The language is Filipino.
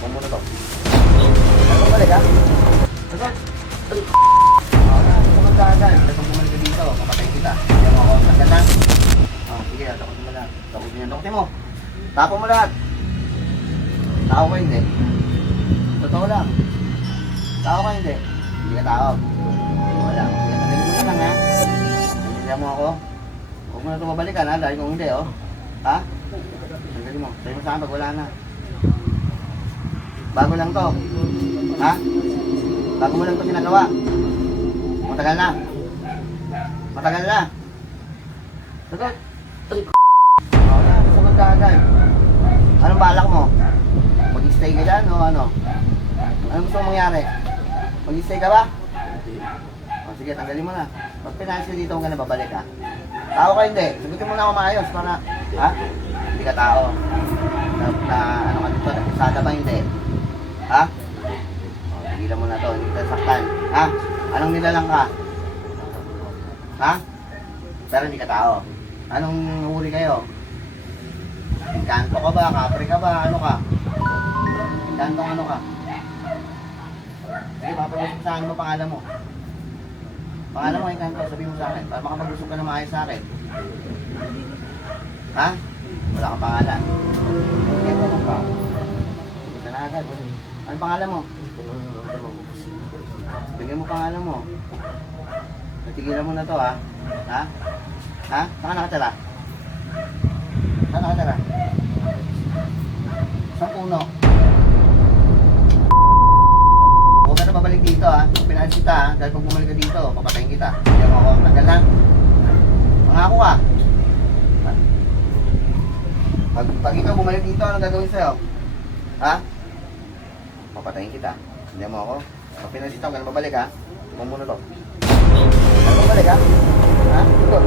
Huwag muna to. Ano balik ha? Sagot. Sagot ka agad. Kung bumalik ka dito, papatay kita. Hindi mo ako sagad lang. Sige, takutin mo lahat. Takutin mo. Tapo mo lahat. Tao ka hindi. Totoo lang. Tao ka hindi. Hindi ka tao. Wala. Sige, tanggalin mo na lang ha. Nandiyan mo ako. Huwag mo na ito mabalikan ha. Dahil kung hindi oh. Ha? Tanggalin mo. Sabi mo sa akin pag wala na. Bago lang to. Ha? Bago mo lang to ginagawa. Matagal na. Matagal na. Sagot. Wala. Sagot ka agad. Anong balak mo? Mag-stay ka dyan o ano? Ano gusto mong mangyari? Mag-stay ka ba? Sige, tanggalin mo na. Pag pinansin dito kung ka na babalik ha. Tao ka hindi. Sagutin mo na ako maayos para, ha? Hindi ka tao. Ano ka dito? Nagpusada ba hindi? Ha? Tigilan mo na to. Hindi ka saktan. Ha? Anong nilalang ka? Ha? Pero hindi ka tao. Anong uri kayo? Kanto ka ba? Kapre ka ba? Ano ka? Kanto ano ka? Sige, papag-usap sa akin mo pangalan mo. Pangalan mo yung kanto, sabihin mo sa akin. Para makapag-usap ka na maayos sa akin. Ha? Wala kang pangalan. Kaya mo ka. Ito na agad. Ano pangalan mo? Bigyan mo pangalan mo. Natigilan mo na to ha. Ha? Ha? Saan ka nakatira? Saan nakatira? Saan puno? Huwag ka na babalik dito ha. Pinalis kita ha. Dahil pag bumalik ka dito, papatayin kita. Hindi mo ako tanggal lang. Pangako ka. Pag ikaw bumalik dito, anong gagawin sa'yo? Ha? Papatayin kita. Hindi mo ako. Pag pinalis ito, huwag ka na babalik ha. Huwag muna to. Huwag ka na babalik ha. Ha? Ito.